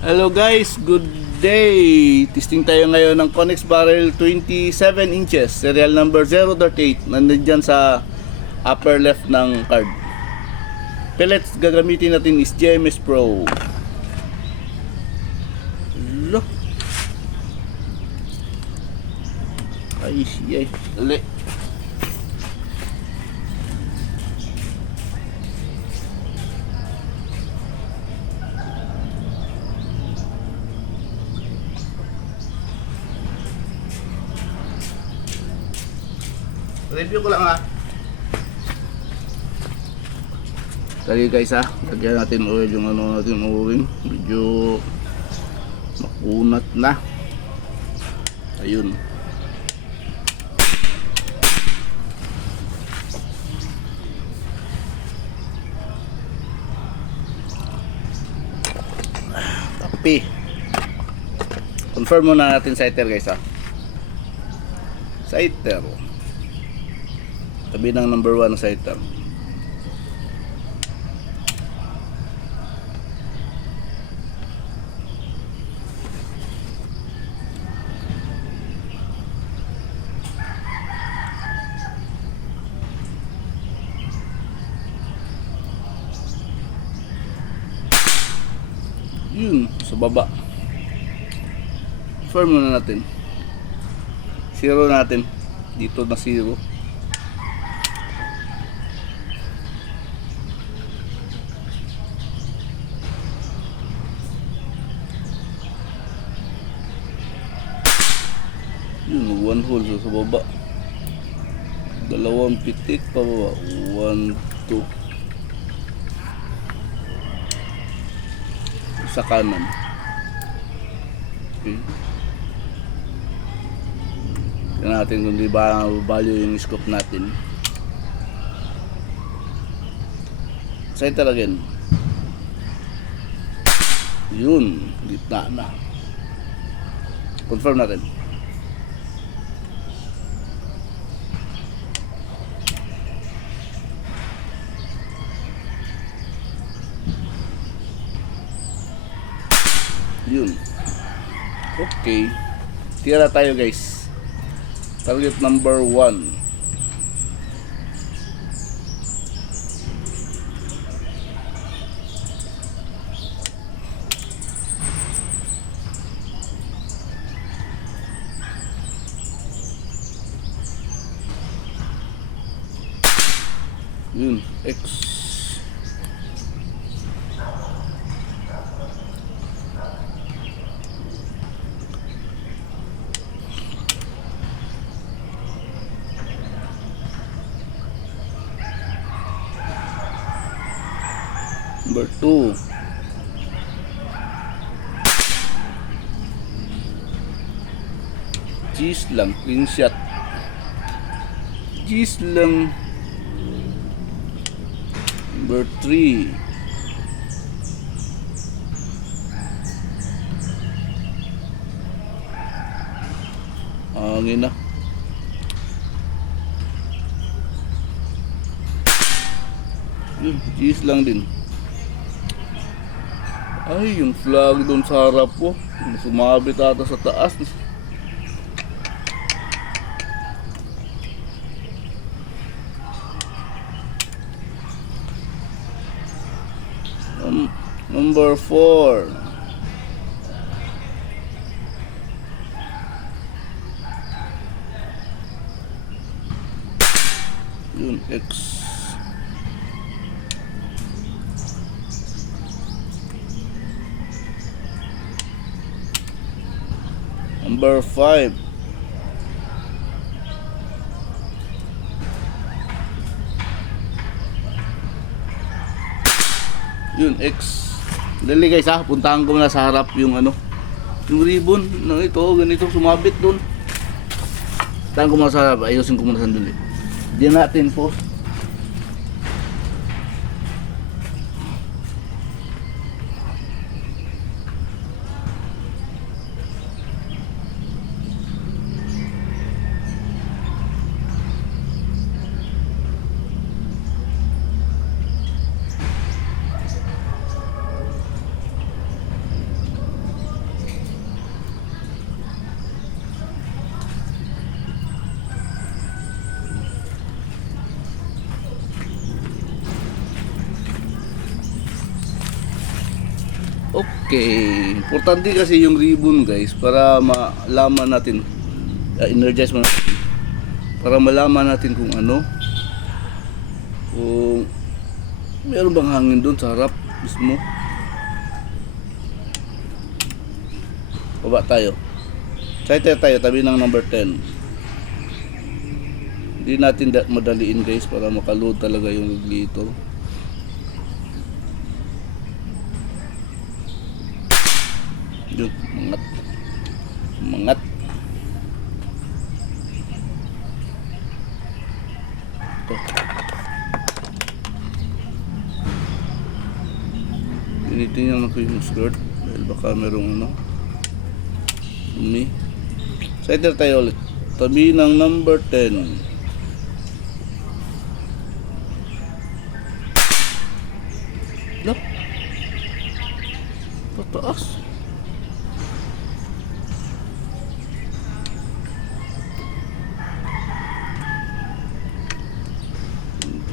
Hello guys, good day! Testing tayo ngayon ng Connex Barrel 27 inches, serial number 038, nandyan sa upper left ng card. Pellets gagamitin natin is GMS Pro. Lo. Ay, siyay. Dali. Review ko lang ha. Kali guys ha, lagyan natin oil yung ano natin o-ring. Medyo makunat na. Ayun. Tapi. Confirm muna natin sighter guys ha. Sighter. Tabi ng number 1 sa item. Yun, sa baba. Firm na natin. Zero natin. Dito na zero. Yun, one hole sa baba. Dalawang pitik pa baba. 1, 2. Sa kanan. Okay. Tignan natin kung di ba value yung scope natin. Side talaga yun. Yun, gitna na. Confirm natin. Yun. Okay. Tira tayo guys. Target number 1. Yun. X. Number 2. Cheese lang, clean shot. Cheese lang. Number 3. Hangin na. Yun, cheese lang din. Ay, yung flag doon sa harap ko. Sumabit ata sa taas. Number 4. Yun, X. Number 5. Yun, X. Dali guys ha, puntahan ko na sa harap yung ano, yung ribbon na ito, ganito sumabit doon. Puntahan ko muna sa harap, ayusin ko muna sandali. Diyan natin po. Okay, importante kasi yung ribbon guys para malaman natin, energize mo natin, para malaman natin kung ano, kung meron bang hangin doon sa harap mismo. Baba tayo, excited tayo, tabi ng number 10. Hindi natin madaliin guys para makaload talaga yung regulator. Yun, mangat ito. Tinitingnan ko yung skirt dahil baka merong ano dumi. Sider tayo ulit, tabi ng number 10. Look, pataas.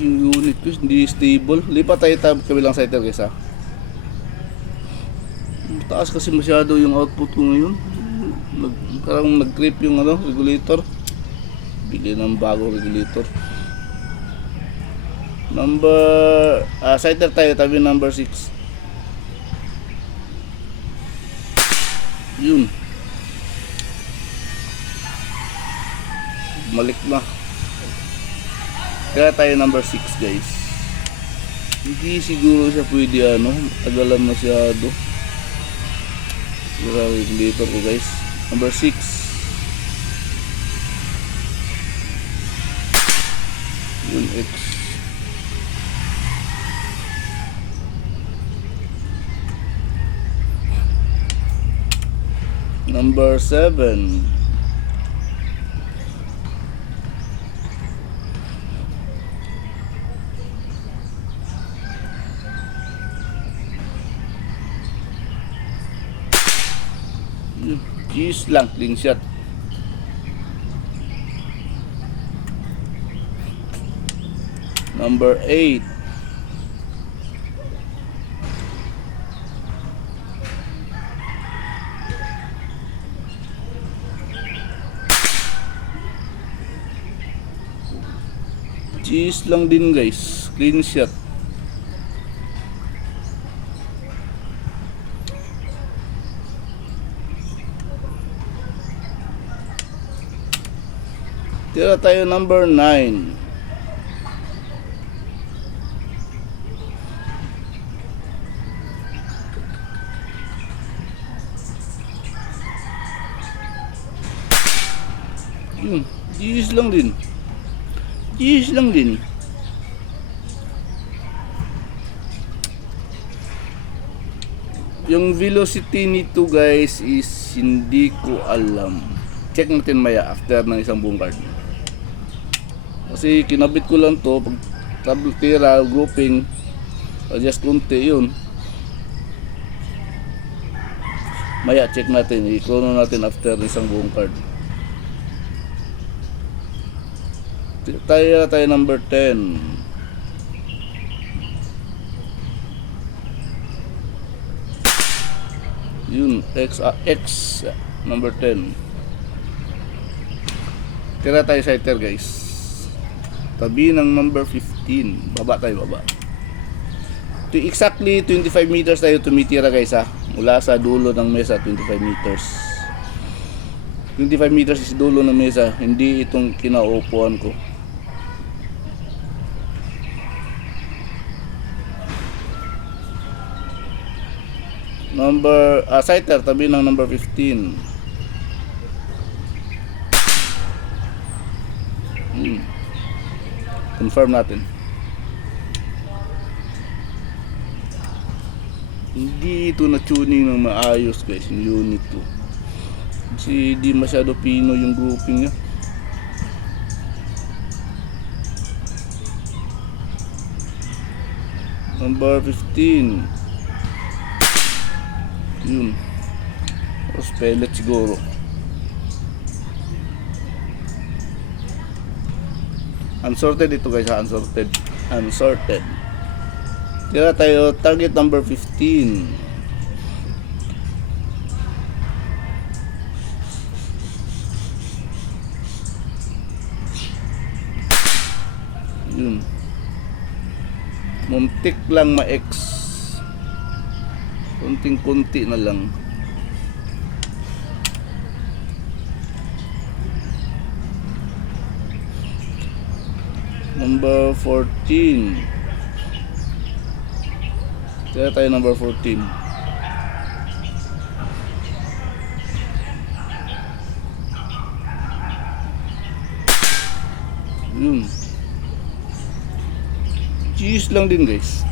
Yung unit ko hindi stable. Lipat tayo kabilang sider guys ha. Taas kasi masyado yung output ko ngayon. Parang nag-creep yung ano, regulator. Bili ng bagong regulator. Sider tayo, tabi number 6. Yun. Malik na. Kaya tayo number 6 guys. Hindi siguro siya pwede ano, tagalan masyado. Siguro regulator ko guys. Number 6. Yun X. Number 7. Cheese lang, clean shot. Number 8. Cheese lang din guys, clean shot. Tira tayo number 9. Yun, cheese lang din. Cheese lang din. Yung velocity nito guys is hindi ko alam. Check natin maya after ng isang buong card. Kasi kinabit ko lang to pag tira, grouping, adjust konti yun. Maya check natin, i-chrono natin after isang buong card. Tayo number 10. Yun, X number 10. Tira tayo sighter guys. Tabi ng number 15. Baba tayo, baba. Exactly 25 meters tayo tumitira guys ha. Mula sa dulo ng mesa, 25 meters. 25 meters is dulo ng mesa, hindi itong kinaupuan ko. Sighter, tabi ng number 15. Confirm natin. Hindi ito na tuning ng maayos guys, yung unit to. Kasi di masyado pino yung grouping niya. Number 15. Yun. Tapos pellet siguro. Unsorted ito guys, unsorted. Tira tayo target number 15. Yun. Muntik lang ma-X. Kunting-kunti na lang. Number 14. Kaya tayo number 14. Yun. Cheese lang din guys.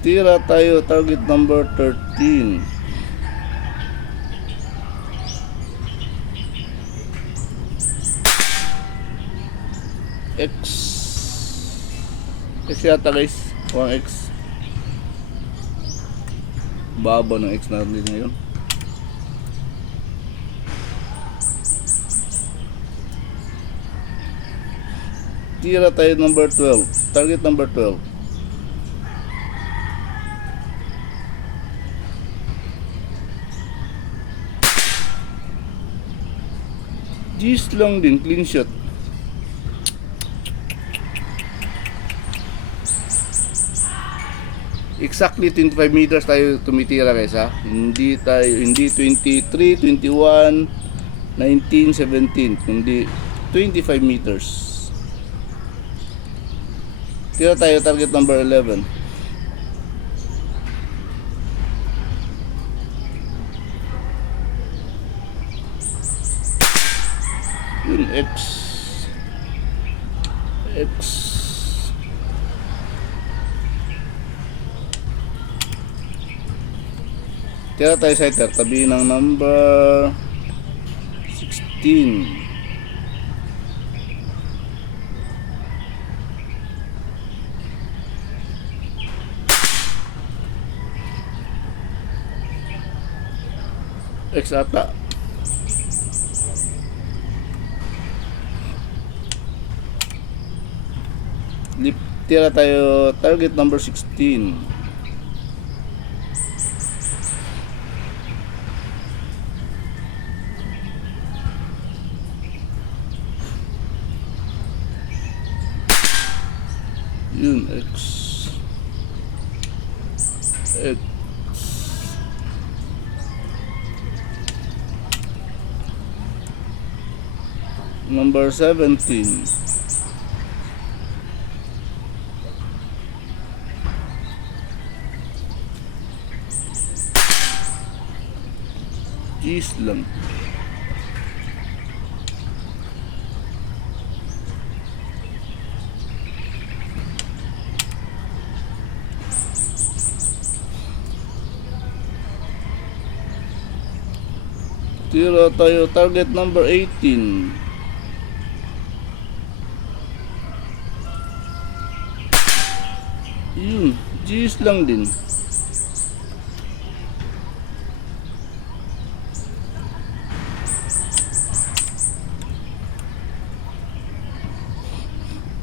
Tira tayo target number 13. X. X yata guys. 1X. Baba ng X natin ngayon. Tira tayo number 12. Target number 12. G's lang din, clean shot. Exactly 25 meters tayo tumitira guys ha. Hindi 23, 21, 19, 17, kundi 25 meters. Tira tayo target number 11. Yun, X. Tira tayo sighter, tabi ng number 16. X ata. Tira tayo target number 16. Yun, X. Number 17. G's lang. Tira tayo target number 18. Yun, G's lang din.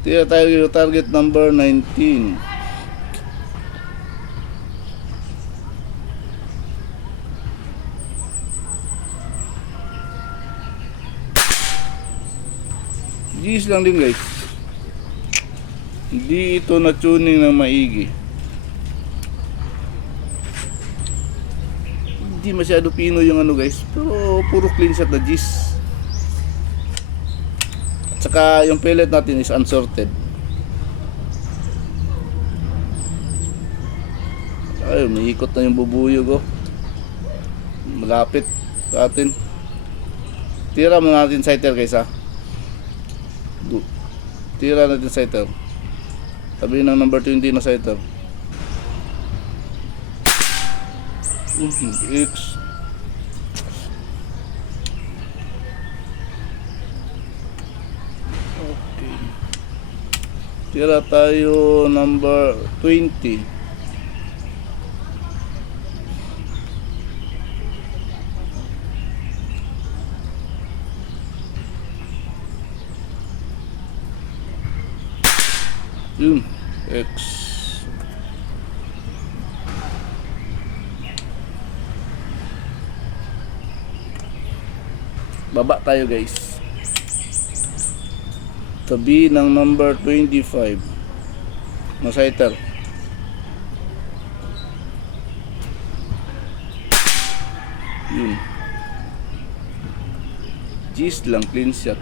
Tira tayo target number 19. G's lang din guys. Hindi ito na tuning ng maigi. Hindi masyado pino yung ano guys, pero puro clean shot na G's. At saka yung pellet natin is unsorted. Ay, may ikot na yung bubuyog oh. Malapit sa atin. Tira mo natin sighter guys ha. Tira natin sighter. Tabi ng number 20 na sighter. X. Okay. Tira tayo number 20. Yun, X. Baba tayo guys. Tabi ng number 25. Masiter. Yun. Gis lang, clean shot.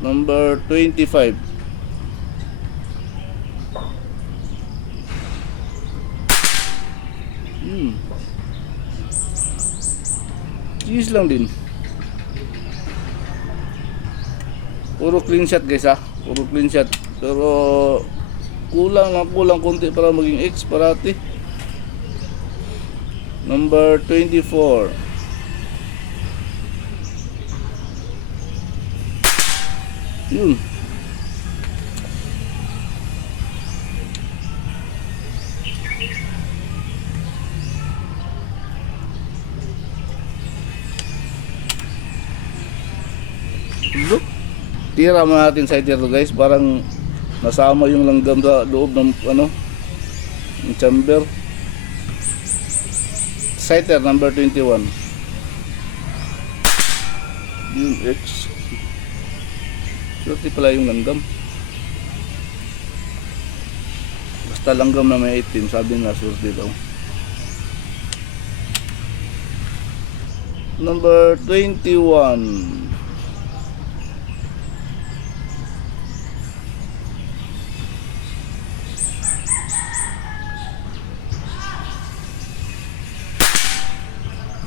Number 25. Gis lang din. Puro clean shot guys ha. Puro clean shot. Pero kulang konti para maging X parati. Number 24. Yun. Look. Tira mo natin sa ito guys, parang nasama yung langgam sa loob ng ng chamber. Sighter number 21. Yung X. Swerte pala yung langgam. Basta langgam na may itim, sabi nga swerte daw. Number 21.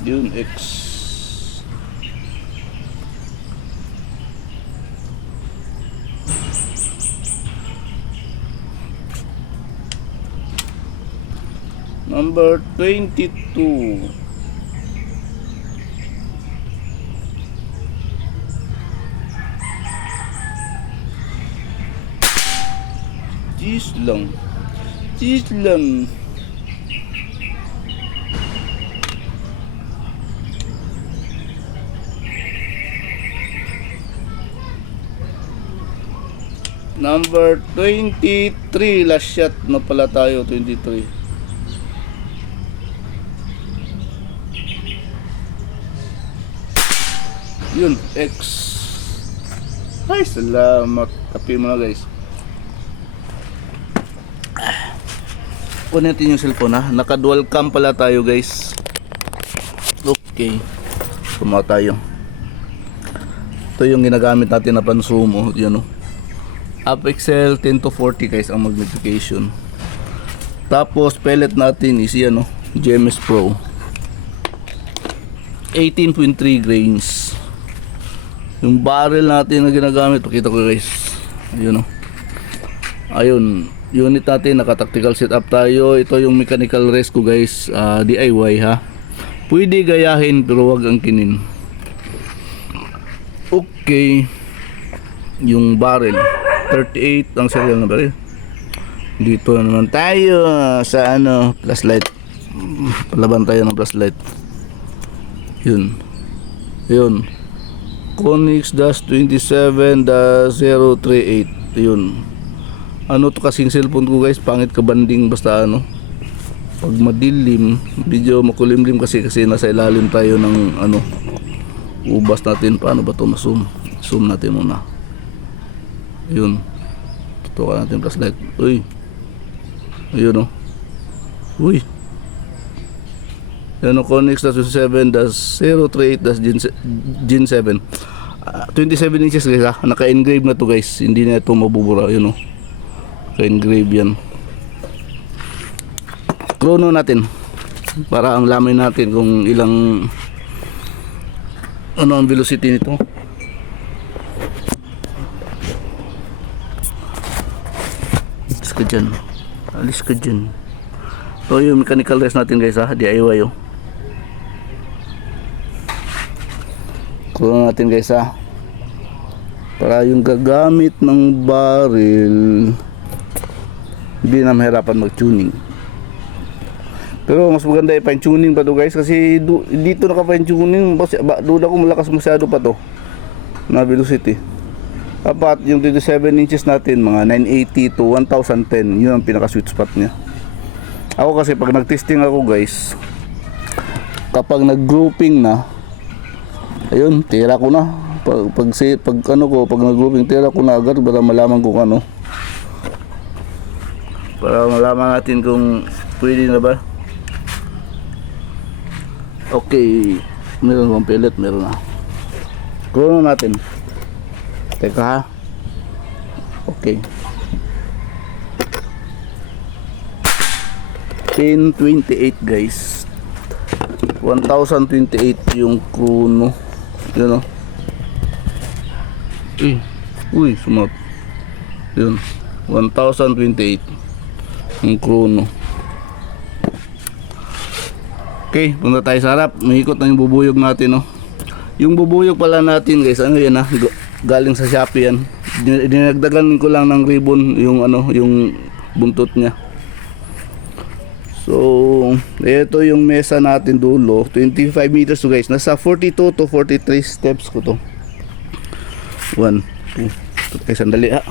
Yun, X. Number 22. Cheese lang. Cheese lang. Number 23, last shot na pala tayo, 23. Yun, X. Ay, salamat. Kapi mo na guys. Kunin natin yung cellphone ha. Naka dual cam pala tayo guys. Okay. Suma tayo. Ito yung ginagamit natin na pan-zoom. Yan o. Upexcel 10 to 40 guys ang magnification. Tapos pellet natin is yan GMS Pro 18.3 grains. Yung barrel natin na ginagamit, pakita ko guys. Ayun ayun, unit natin naka-tactical setup tayo. Ito yung mechanical rest ko guys, DIY ha. Pwede gayahin pero wag angkinin. Okay. Yung barrel 38 ang serial number. Dito naman tayo sa flashlight. Palaban tayo ng flashlight. Yun. Yun. Konix -27-038. Yun. To kasing cellphone ko guys, pangit ka banding basta pag madilim, medyo makulimlim kasi nasa ilalim tayo ng ubas natin. Paano ba to ma-zoom? Zoom natin muna. Yun. Tutukan natin flashlight. Uy. Ayun Uy. Yan Konix -27-038-Gen 7. 27 inches guys ha. Naka-engrave na to guys. Hindi na ito mabubura. Yun Naka-engrave yan. Chrono natin. Para alamin natin kung ilang ang velocity nito. Alis ka dyan. So yung mechanical rest natin guys ha, DIY kuha natin guys ha, para yung gagamit ng barrel hindi na mahirapan mag tuning. Pero mas maganda i-fine tuning pa to guys, kasi dito naka fine tuning, duda ko malakas masyado pa to na velocity. Dapat yung 27 inches natin, mga 980 to 1010, yun ang pinaka sweet spot niya. Ako kasi pag nag-testing ako guys, kapag nag-grouping na, ayun, tira ko na. Pag nag-grouping, tira ko na agad para malaman kung ano. Para malaman natin kung pwede na ba. Okay, meron bang pellet? Meron na. Kuno natin. Teka ha. Okay. 1028 guys. 1028 yung Chrono. Yun o. Uy, sumat. Yun. 1028 yung Chrono. Okay, punta tayo sa harap. Mahikot na yung bubuyog natin, no. Yung bubuyog pala natin, guys, ano yan, ha? Galing sa Shopee yan. Dinagdagan ko lang ng ribbon yung ano, yung buntot niya. So, ito yung mesa natin dulo, 25 meters to guys. Nasa 42 to 43 steps ko to. 1, 2, okay, sandali ha.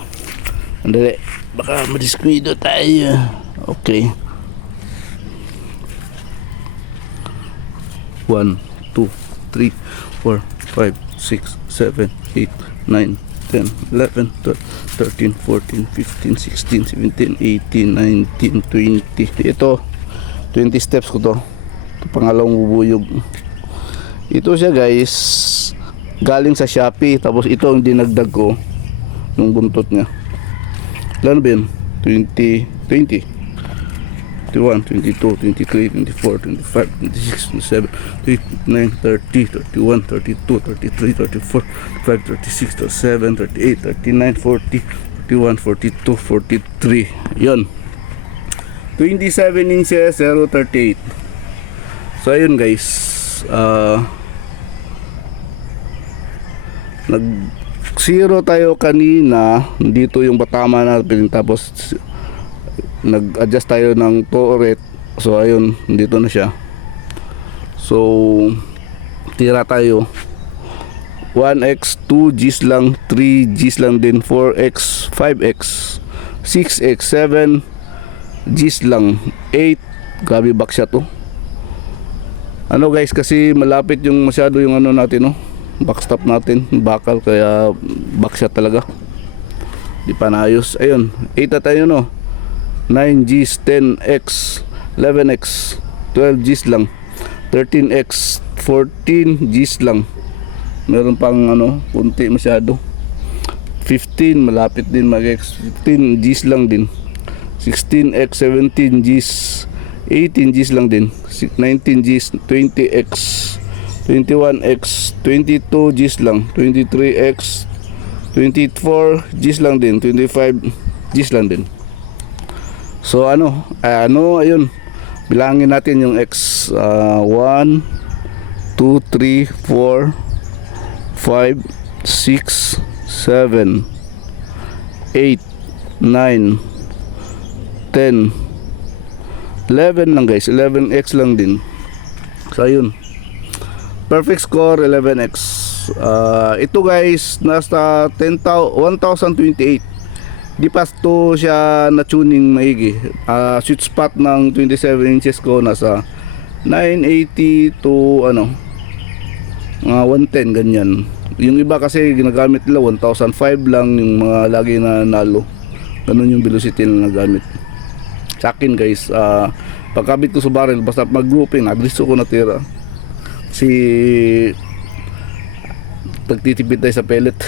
Sandali, baka madiskwido tayo. Okay. 1, 2, 3, 4, 5, 6, 7, 8, 9, 10, 11, 12, 13, 14, 15, 16, 17, 18, 19, 20. Ito, 20 steps ko to. Ito pangalawang bubuyog. Ito siya guys, galing sa Shopee. Tapos ito ang dinagdag ko, yung buntot niya. Ilan ba yun? 20, 20. 21, 22, 23, 24, 25, 26, 27, 29, 30, 31, 32, 33, 34, 35, 36, 37, 38, 39, 40, 41, 42, 43. Yun. 27 inches, 038. So, ayun guys. Nag-zero tayo kanina. Dito yung batama natin. Tapos, nag-adjust tayo ng turret. So ayun, dito na siya. So tira tayo 1x, 2Gs lang, 3Gs lang din, 4x, 5x, 6x, 7Gs lang, 8. Grabe backshot to. Ano guys, kasi malapit yung masyado yung ano natin, no? Backstop natin, bakal, kaya backshot talaga. Di pa naayos. Ayun, 8 na tayo, no? 9Gs, 10x, 11x, 12Gs lang, 13x, 14Gs lang. Meron pang ano, kunti masyado. 15, malapit din mag-x. 15Gs lang din. 16x, 17Gs, 18Gs lang din. 19Gs, 20x, 21x, 22Gs lang, 23x, 24Gs lang din, 25Gs lang din. So ayun, bilangin natin yung X. 1, 2, 3, 4, 5, 6, 7, 8, 9, 10, 11 lang guys, 11x lang din. So ayun, perfect score 11x. Ito guys, nasa 1,028. Di pa to siya na tuning maigi. Sweet spot ng 27 inches ko nasa 980 to ano, 110 ganyan. Yung iba kasi ginagamit nila 1,005 lang yung mga lagi na nalo. Ganun yung velocity na nagamit. Sa akin guys, pagkabit ko sa barrel, basta mag-grouping, adreso ko natira. Si pagtitipid tayo sa pellet.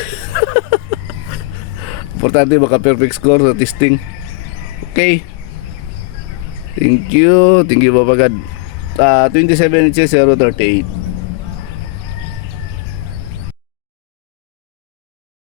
Importante maka perfect score sa testing. Okay. Thank you. Thank you, Babagad. 27 inches, 038.